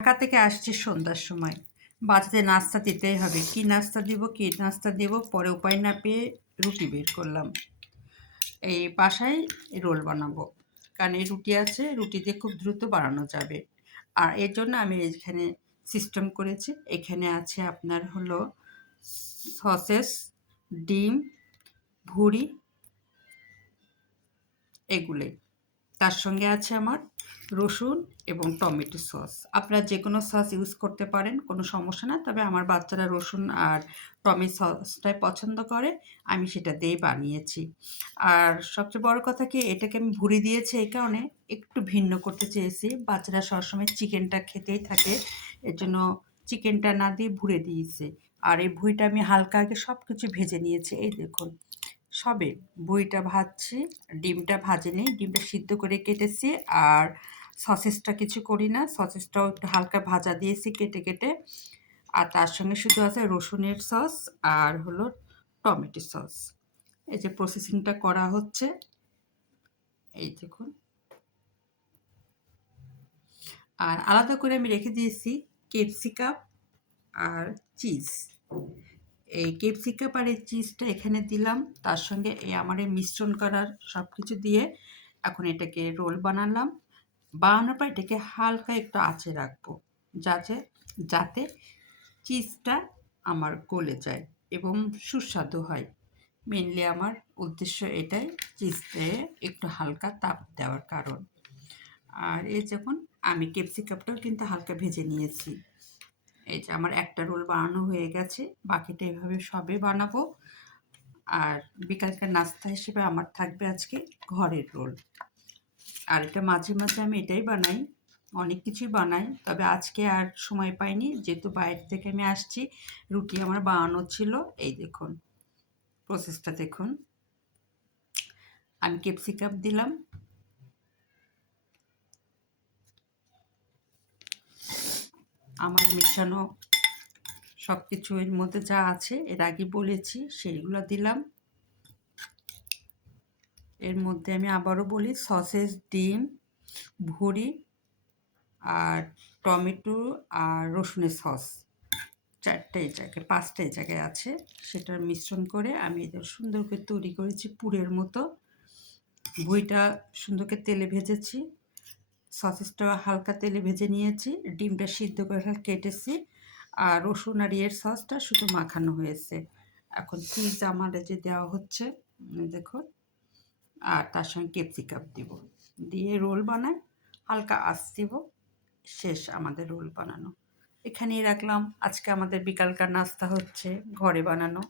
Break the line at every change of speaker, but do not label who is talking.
ঢাকা থেকে আসছি সন্ধ্যার সময়। বাচ্চাদের নাস্তা দিতেই হবে। কি নাস্তা দিব, কি নাস্তা দেব, পরে উপায় না পেয়ে রুটি বের করলাম। এই বাসায় রোল বানাবো। কারণ এই রুটি আছে, রুটি দিয়ে খুব দ্রুত বানানো যাবে। আর এর জন্য আমি এখানে সিস্টেম করেছি। এখানে আছে আপনার হলো সসেস, ডিম, ভুড়ি, এগুলোই। তার সঙ্গে আছে আমার রসুন এবং টমেটো সস। আপনারা যে কোনো সস ইউজ করতে পারেন, কোনো সমস্যা না। তবে আমার বাচ্চারা রসুন আর টমেটো সসটাই পছন্দ করে, আমি সেটা দিয়ে বানিয়েছি। আর সবচেয়ে বড় কথা কি, এটাকে আমি ভুড়ি দিয়েছি এই কারণে একটু ভিন্ন করতে চেয়েছি। বাচ্চারা সবসময় চিকেনটা খেতেই থাকে এর জন্য চিকেনটা না দিয়ে ভুড়ে দিয়েছে। আর এই ভুঁড়িটা আমি হালকা আগে সব কিছু ভেজে নিয়েছি, এই দেখুন। সবে বইটা ভাজছি, ডিমটা ভাজেনি ডিমটা সিদ্ধ করে কেটেছি আর সসেসটা কিছু করি না, সসেসটাও একটু হালকা ভাজা দিয়েছি কেটে কেটে আর তার সঙ্গে শুধু আছে রসুনের সস আর হলো টমেটো সস। এই যে প্রসেসিংটা করা হচ্ছে, এই দেখুন। আর আলাদা করে আমি রেখে দিয়েছি ক্যাপসিকাম আর চিজ। এই এই চিজটা এখানে দিলাম। তার সঙ্গে এই আমার এই মিশ্রণ করার সব কিছু দিয়ে এখন এটাকে রোল বানালাম। বানানোর পর এটাকে হালকা একটু আঁচে রাখব যাতে যাতে চিজটা আমার গলে যায় এবং সুস্বাদু হয়। মেনলি আমার উদ্দেশ্য এটাই চিজতে একটু হালকা তাপ দেওয়ার কারণ। আর এই যখন আমি ক্যাপসিকামটাও কিন্তু হালকা ভেজে নিয়েছি। এই যে আমার একটা রোল বানানো হয়ে গেছে, বাকিটা এভাবে সবে বানাবো। আর বিকালকার নাস্তা হিসেবে আমার থাকবে আজকে ঘরের রোল। আর এটা মাঝে মাঝে আমি এটাই বানাই, অনেক কিছুই বানাই, তবে আজকে আর সময় পাইনি, যেহেতু বাইরে থেকে আমি আসছি, রুটি আমার বানানো ছিল, এই দেখুন প্রসেসটা দেখুন। আমি ক্যাপসিকাম দিলাম আমার মেশানো সব কিছু এর মধ্যে যা আছে, এর আগে বলেছি, সেইগুলো দিলাম। এর মধ্যে আমি আবারও বলি সসেস, ডিম, ভুড়ি আর টমেটো আর রসুনের সস। চারটে এই জায়গায়, পাঁচটা এই জায়গায় আছে। সেটার মিশ্রণ করে আমি এদের সুন্দর করে তৈরি করেছি পুরের মতো। বইটা সুন্দর করে তেলে ভেজেছি। সসেসটা হালকা তেলে ভেজে নিয়েছি, ডিমটা সিদ্ধ করে কেটেছি, আর রসুন আর ইয়ের সসটা শুধু মাখানো হয়েছে। এখন চিজ আমার যে দেওয়া হচ্ছে দেখো আর তার সঙ্গে ক্যাপসিকাম দিব। দিয়ে রোল বানাই, হালকা আঁচ দিব, শেষ আমাদের রোল বানানো। এখানেই রাখলাম। আজকে আমাদের বিকালকার নাস্তা হচ্ছে, ঘরে বানানো।